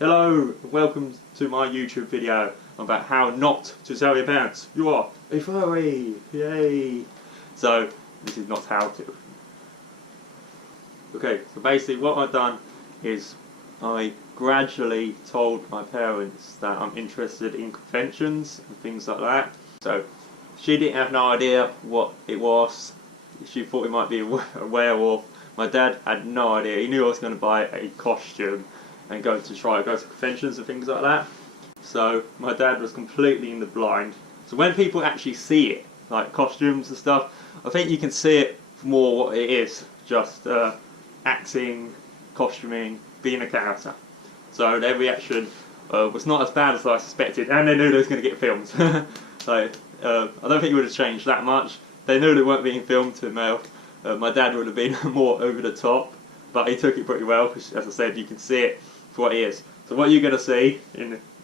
Hello, welcome to my YouTube video about how not to tell your parents you are a furry. Yay! So, this is not how to. Okay, so basically what I've done is I gradually told my parents that I'm interested in conventions and things like that. So, she didn't have no idea what it was. She thought it might be a werewolf. My dad had no idea. He knew I was going to buy a costume and go to conventions and things like that. So my dad was completely in the blind. So when people actually see it, like costumes and stuff, I think you can see it for more what it is, just acting, costuming, being a character. So their reaction was not as bad as I suspected, and they knew they was going to get filmed. So I don't think it would have changed that much. They knew they weren't being filmed to male. My dad would have been more over the top, but he took it pretty well because, as I said, you can see it for what it is. So what you're going to see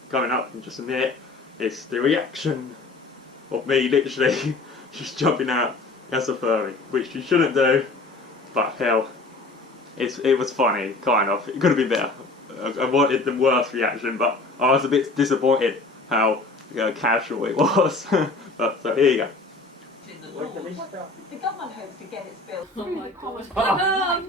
coming up in just a minute is the reaction of me literally just jumping out as a furry, which you shouldn't do, but hell, it was funny, kind of. It could have been better. I wanted the worst reaction, but I was a bit disappointed how casual it was. But so here you go. The government hopes to get its bill. Oh my god. Oh,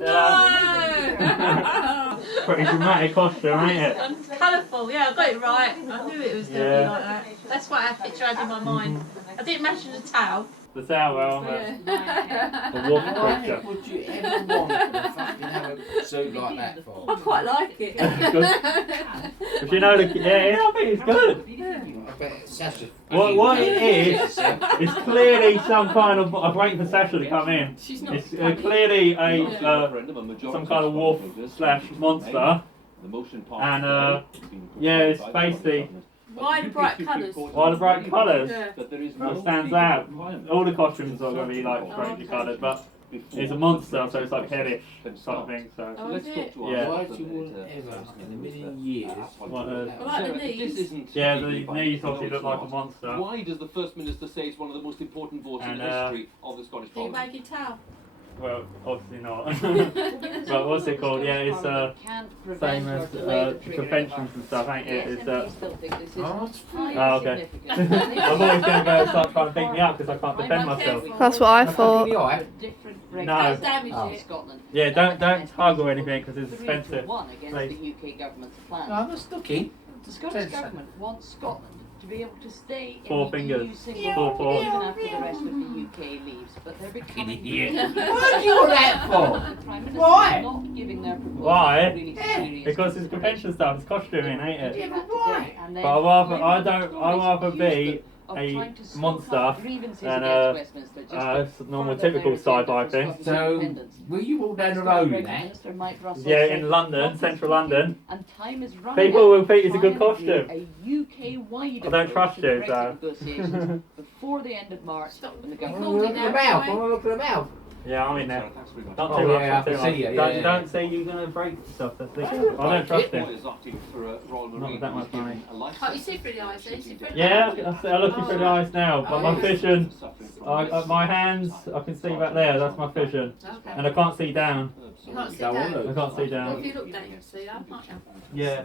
no! Pretty dramatic costume, ain't it? Colourful, yeah, I got it right. I knew it was going to be like that. That's what I picture I had in my mind. I didn't mention the towel. The towel, well, a wolf creature. Would you ever want to fucking have a suit like that for? I quite like it. If you know the, yeah, I think it's good. I bet Sasha. What it is, it's clearly some kind of. I'm waiting for Sasha to come in. She's not. It's clearly some kind of wolf / monster, and yeah, it's basically. Why the bright colours? Why the bright colours? Yeah. What stands out? All the costumes are going to be like strangely coloured, but it's a monster, so it's like headish sort of thing. So Oh, is it? yeah. Why do you want ever in a million years? What, I like the knees. yeah, the knees obviously look like a monster. Why does the First Minister say it's one of the most important votes in And, the history of the Scottish Can you Parliament? make it towel? Well, obviously not. But what's it called? Yeah, it's same as conventions and stuff, ain't it? It's oh, okay. I'm always going to go and start trying to beat me up because I can't defend myself. That's what I thought. No. Damage it. Yeah, don't hug or anything because it's expensive. The UK government's plan. I'm just looking. The Scottish government wants Scotland to be able to stay in Four the fingers. EU single Four, four. even after the rest of the UK leaves. But they're becoming What do you want that for? the Prime Minister Why? is not giving their proposal Why? really serious Because it's convention stuff, it's costuming, ain't it? Yeah, but why? And then But I'd rather be of a trying to sort monster out grievances than against Westminster just to normal further typical their sci-fi agenda for thing. Scottish So, independence. will you walk down the Scottish road Prime in that? Minister Mike Russell Yeah, said, in London, "Not central this London. and time is running People out will think it's a to good try and do costume. a UK-wide I don't approach trust to the you, so. Brexit negotiations before the end of March when the government Look at the mouth. Look at the mouth. Yeah, I'm in there. Thanks very much. Not Oh, too much, yeah, not I too can much. see you, Don't, yeah. don't say you're going to break stuff. That's the, I don't don't break trust Boy him. is opting for a Royal Not Marine that much who's given money. a life Can't you see through the eyes? Can you see through the Yeah, eyes? I look you through the eyes now, but my vision, my hands, I can see back there, that's my vision. Okay. And I can't see down. You can't see Go on, down. look. I can't see Well, down. if you look down, you'll see that, can't you? Yeah.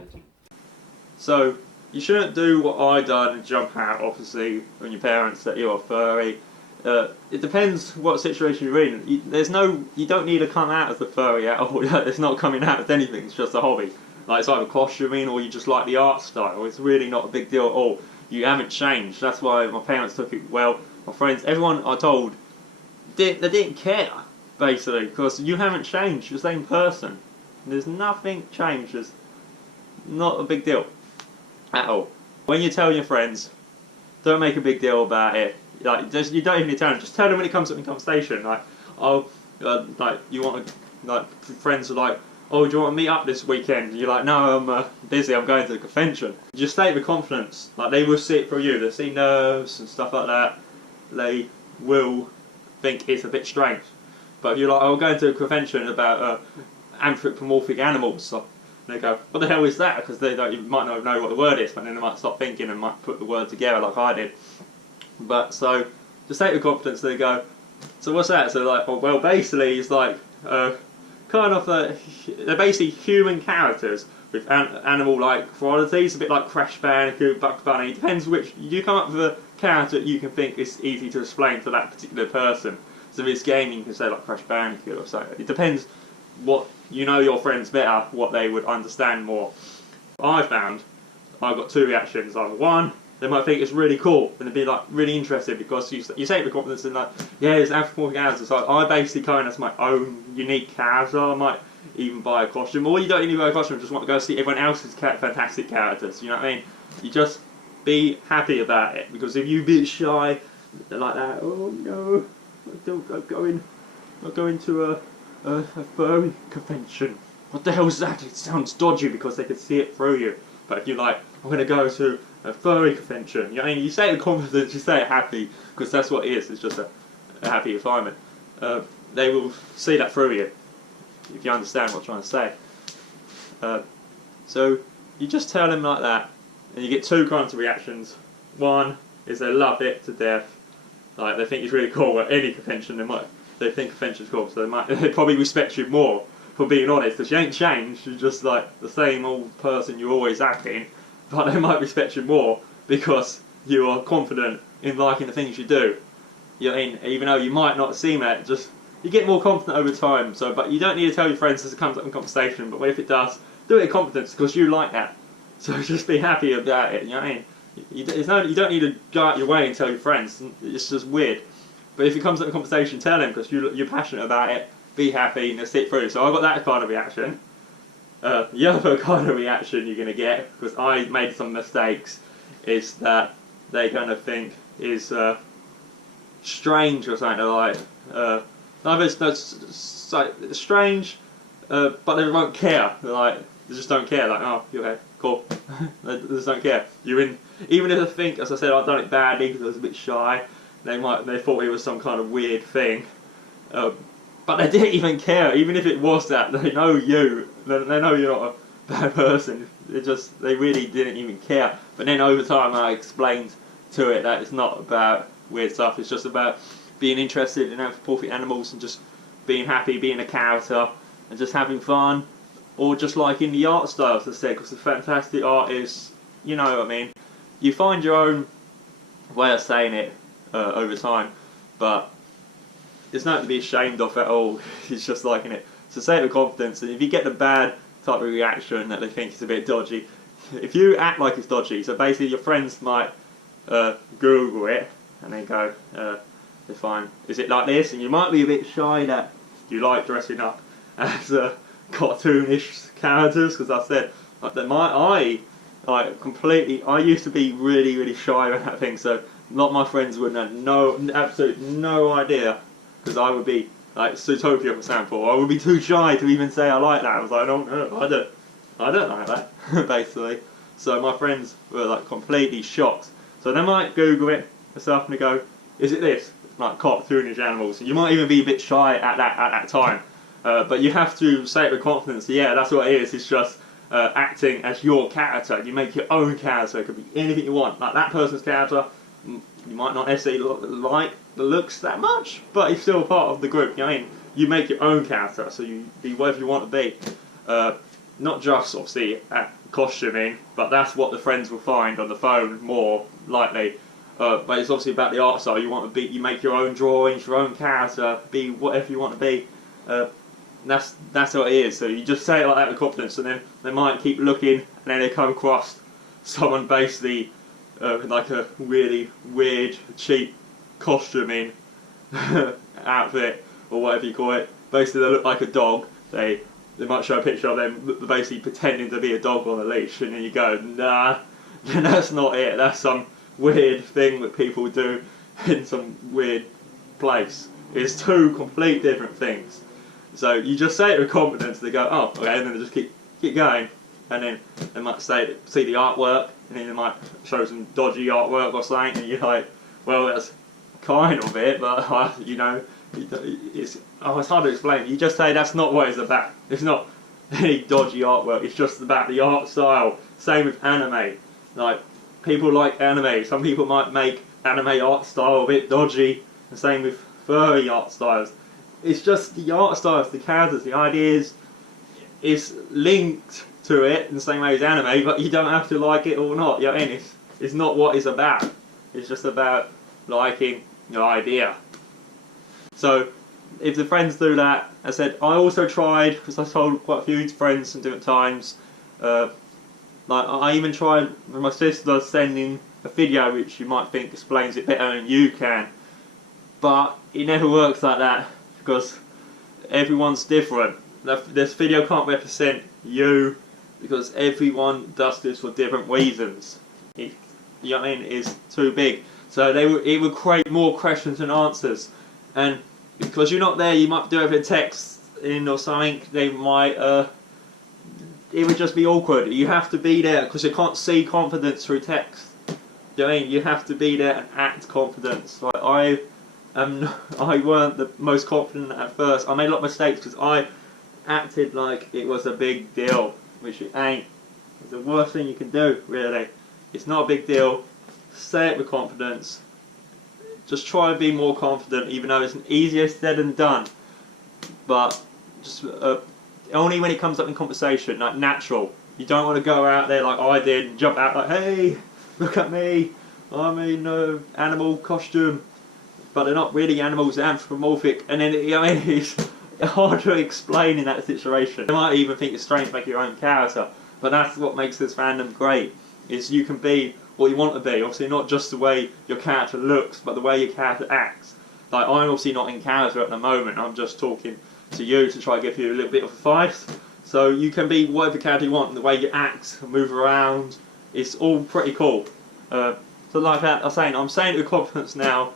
So, you shouldn't do what I done and jump out, obviously, when your parents that you're a furry. It depends what situation you're in. You don't need to come out as a furry at all. It's not coming out as anything, it's just a hobby. Like, it's either costuming or you just like the art style. It's really not a big deal at all. You haven't changed. That's why my parents took it well. My friends, everyone I told, they didn't care, basically, because you haven't changed. You're the same person. There's nothing changed. It's not a big deal at all. When you tell your friends, don't make a big deal about it. Like, you don't even need to tell them. Just tell them when it comes up in conversation. Like, oh, like you want to, like, friends are like, oh, do you want to meet up this weekend? And you're like, no, I'm busy. I'm going to the convention. Just state with confidence. Like, they will see it through you. They see nerves and stuff like that. They will think it's a bit strange. But if you're like, oh, I'm going to a convention about anthropomorphic animals, so they go, what the hell is that? Because you might not know what the word is, but then they might stop thinking and might put the word together like I did. But so, just take the confidence. They go, so what's that? So like, oh, well, basically, it's like kind of they're basically human characters, with animal-like qualities, a bit like Crash Bandicoot, Bugs Bunny. It depends which. You come up with a character you can think is easy to explain to that particular person. So if it's gaming, you can say like Crash Bandicoot or something. It depends what you know your friends better, what they would understand more. I found I've got two reactions. Either one, they might think it's really cool and they'd be like really interested because you say it with confidence and like, yeah, it's anthropomorphic character. So I basically kind of as my own unique character. I might even buy a costume, or you don't even buy a costume. Just want to go see everyone else's fantastic characters. You know what I mean? You just be happy about it, because if you be shy like that, oh no, I'm going to a furry convention. What the hell is that? It sounds dodgy because they can see it through you. But if you're like, I'm going to go to a furry convention, you know what I mean? You say it with confidence, you say it happy, because that's what it is. It's just a happy environment. They will see that through you, if you understand what I'm trying to say. So you just tell them like that, and you get two kinds of reactions. One is they love it to death, like they think it's really cool. At any convention, they think convention's cool, so they probably respect you more for being honest. Because you ain't changed, you're just like the same old person you always acting. But they might respect you more because you are confident in liking the things you do. You know, even though you might not seem it, just you get more confident over time. So, but you don't need to tell your friends as it comes up in conversation. But if it does, do it in confidence because you like that. So just be happy about it. You know what I mean? You don't need to go out your way and tell your friends. It's just weird. But if it comes up in conversation, tell them because you're passionate about it. Be happy and sit through. So I got that kind of reaction. The other kind of reaction you're going to get, because I made some mistakes, is that they're going to think is strange or something. They're like, either it's like strange, but they won't care. They just don't care. Like, oh, okay, cool. They just don't care. Even if they think, as I said, I've done it badly because I was a bit shy. They thought it was some kind of weird thing. But they didn't even care. Even if it was that, they know you. They know you're not a bad person. They really didn't even care. But then over time, I explained to it that it's not about weird stuff. It's just about being interested in anthropomorphic animals and just being happy, being a character, and just having fun, or just liking the art style, as I said, because the fantastic art is, you know what I mean. You find your own way of saying it over time, but it's nothing to be ashamed of at all. It's just liking it. So say it with confidence, and if you get the bad type of reaction that they think it's a bit dodgy, if you act like it's dodgy, so basically your friends might Google it, and they go, they find, is it like this? And you might be a bit shy that you like dressing up as cartoonish characters, because I said, I used to be really, really shy about that thing, so a lot of my friends wouldn't have absolutely no idea. Because I would be, like Zootopia for example, I would be too shy to even say I like that. I was like, I don't like that, basically. So my friends were like completely shocked. So they might Google it and stuff and they go, is it this? Like cartoonish animals. You might even be a bit shy at that time. But you have to say it with confidence, yeah, that's what it is. It's just acting as your character. You make your own character. It could be anything you want. Like that person's character, you might not necessarily like the looks that much, but it's still part of the group. You know what I mean? You make your own character, so you be whatever you want to be. Not just obviously at costuming, but that's what the friends will find on the phone more likely. But it's obviously about the art style. You want to be, you make your own drawings, your own character, be whatever you want to be. That's what it is. So you just say it like that with confidence, and then they might keep looking, and then they come across someone basically like a really weird, cheap costuming outfit or whatever you call it. Basically, they look like a dog. They might show a picture of them basically pretending to be a dog on a leash, and then you go, nah, that's not it. That's some weird thing that people do in some weird place. It's two complete different things. So you just say it with confidence. They go, oh, okay, and then they just keep going, and then they might see the artwork, and then they might show some dodgy artwork or something, and you're like, well, that's kind of it, but you know, it's hard to explain. You just say that's not what it's about. It's not any dodgy artwork. It's just about the art style. Same with anime. Like people like anime. Some people might make anime art style a bit dodgy. The same with furry art styles. It's just the art styles, the characters, the ideas is linked to it in the same way as anime, but you don't have to like it or not. You know what I mean? It's not what it's about. It's just about liking your idea. So if the friends do that, I said I also tried, because I told quite a few friends at different times. Like I even tried with my sister sending a video which you might think explains it better than you can, but it never works like that because everyone's different. This video can't represent you because everyone does this for different reasons. You know what I mean? It's too big, so it would create more questions and answers, and because you're not there, you might do it with a text in or something. They might it would just be awkward. You have to be there because you can't see confidence through text. You know what I mean? You have to be there and act confidence. Like I weren't the most confident at first. I made a lot of mistakes because I acted like it was a big deal, which it ain't. It's the worst thing you can do, really. It's not a big deal. Say it with confidence. Just try to be more confident, even though it's easier said than done. But just only when it comes up in conversation, like natural. You don't want to go out there like I did and jump out like, hey, look at me, I'm in an animal costume. But they're not really animals, they're anthropomorphic. And then, you know, it's hard to explain in that situation. They might even think it's strange to make your own character. But that's what makes this fandom great, is you can be what you want to be. Obviously not just the way your character looks, but the way your character acts. Like, I'm obviously not in character at the moment, I'm just talking to you to try to give you a little bit of advice. So you can be whatever character you want, and the way you act, move around, it's all pretty cool. So like that, I'm saying it with confidence now,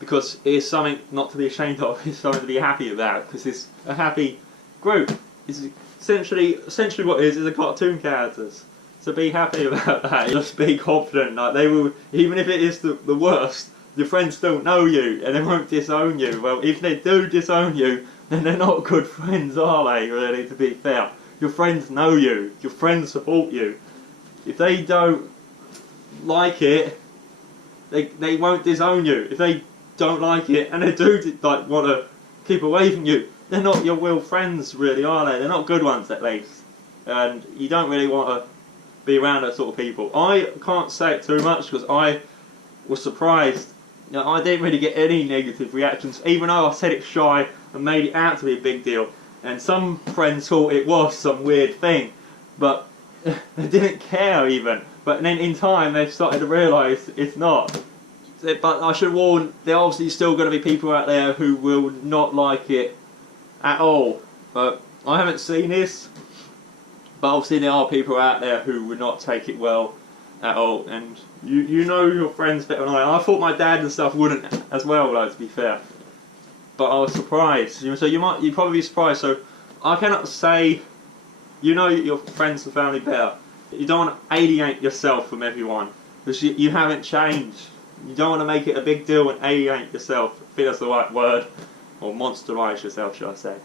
because it's something not to be ashamed of, it's something to be happy about, because it's a happy group. It's essentially what it is a cartoon characters. So be happy about that, just be confident. Like they will, even if it is the worst, your friends still know you and they won't disown you. Well, if they do disown you, then they're not good friends, are they, really, to be fair? Your friends know you, your friends support you. If they don't like it, they won't disown you. If they don't like it and they do like want to keep away from you, they're not your real friends, really, are they? They're not good ones, at least. And you don't really want to be around that sort of people. I can't say it too much because I was surprised. You know, I didn't really get any negative reactions, even though I said it shy and made it out to be a big deal. And some friends thought it was some weird thing, but they didn't care even. But then in time they started to realise it's not. But I should warn, there are obviously still going to be people out there who will not like it at all. But I haven't seen this, but obviously there are people out there who would not take it well at all. And you know your friends better than I. I thought my dad and stuff wouldn't as well, though, to be fair. But I was surprised. So you'd probably be surprised. So I cannot say, you know your friends and family better. You don't want to alienate yourself from everyone, because you haven't changed. You don't want to make it a big deal and alienate yourself. I think that's the right word. Or monsterise yourself, should I say.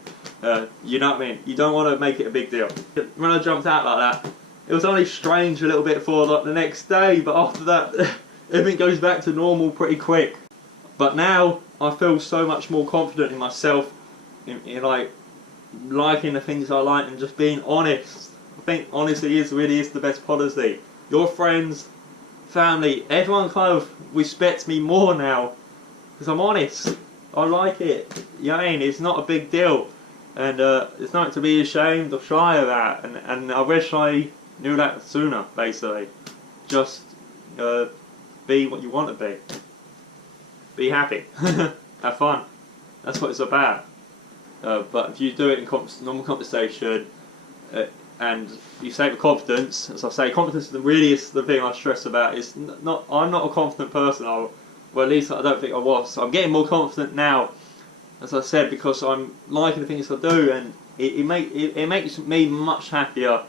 You know what I mean? You don't want to make it a big deal. When I jumped out like that, it was only strange a little bit for like the next day, but after that, everything goes back to normal pretty quick. But now, I feel so much more confident in myself, in like, liking the things I like and just being honest. I think honesty really is the best policy. Your friends, family, everyone kind of respects me more now, because I'm honest. I like it. You know what I mean? It's not a big deal. And it's nothing to be ashamed or shy about. And I wish I knew that sooner, basically. Just be what you want to be. Be happy. Have fun. That's what it's about. But if you do it in normal conversation, and you say it with confidence, as I say, confidence really is the thing I stress about. It's not. I'm not a confident person. Well, at least I don't think I was. I'm getting more confident now, as I said, because I'm liking the things I do, and it makes me much happier.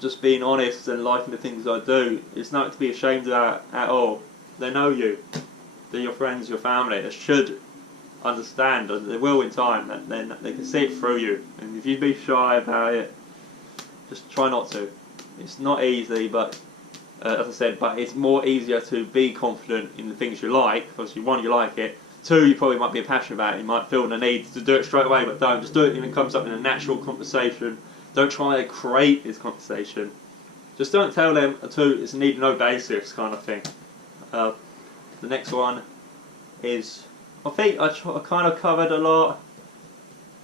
Just being honest and liking the things I do. It's not to be ashamed of at all. They know you. They're your friends, your family. They should understand, and they will in time. Then they can see it through you. And if you be shy about it, just try not to. It's not easy, but as I said, but it's more easier to be confident in the things you like, because one, you like it. Two, you probably might be passionate about it. You might feel the need to do it straight away, but don't. Just do it when it comes up in a natural conversation. don't try to create this conversation. Just don't tell them to it's need no basis kind of thing. The next one is, I think I kind of covered a lot.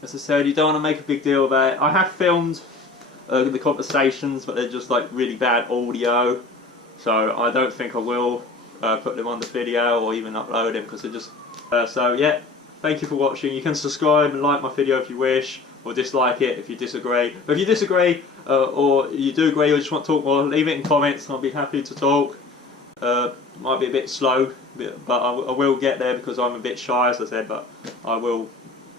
As I said, you don't want to make a big deal about it. I have filmed the conversations, but they're just like really bad audio, so I don't think I will put them on the video or even upload them because they're just... so yeah, thank you for watching. You can subscribe and like my video if you wish, or dislike it if you disagree. But if you disagree, or you do agree or just want to talk more, leave it in comments and I'll be happy to talk. Might be a bit slow, but I will get there because I'm a bit shy, as I said, but I will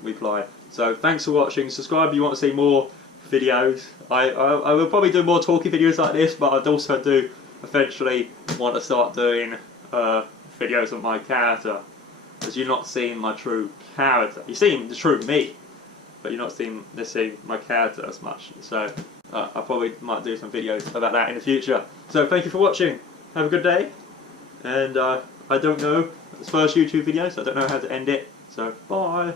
reply. So thanks for watching. Subscribe if you want to see more videos. I will probably do more talky videos like this, but I'd also do eventually want to start doing videos of my character, because you're not seeing my true character. You're seeing the true me, but you're not seeing my character as much. So I probably might do some videos about that in the future. So thank you for watching. Have a good day. And I don't know, it's first YouTube video, so I don't know how to end it. So bye.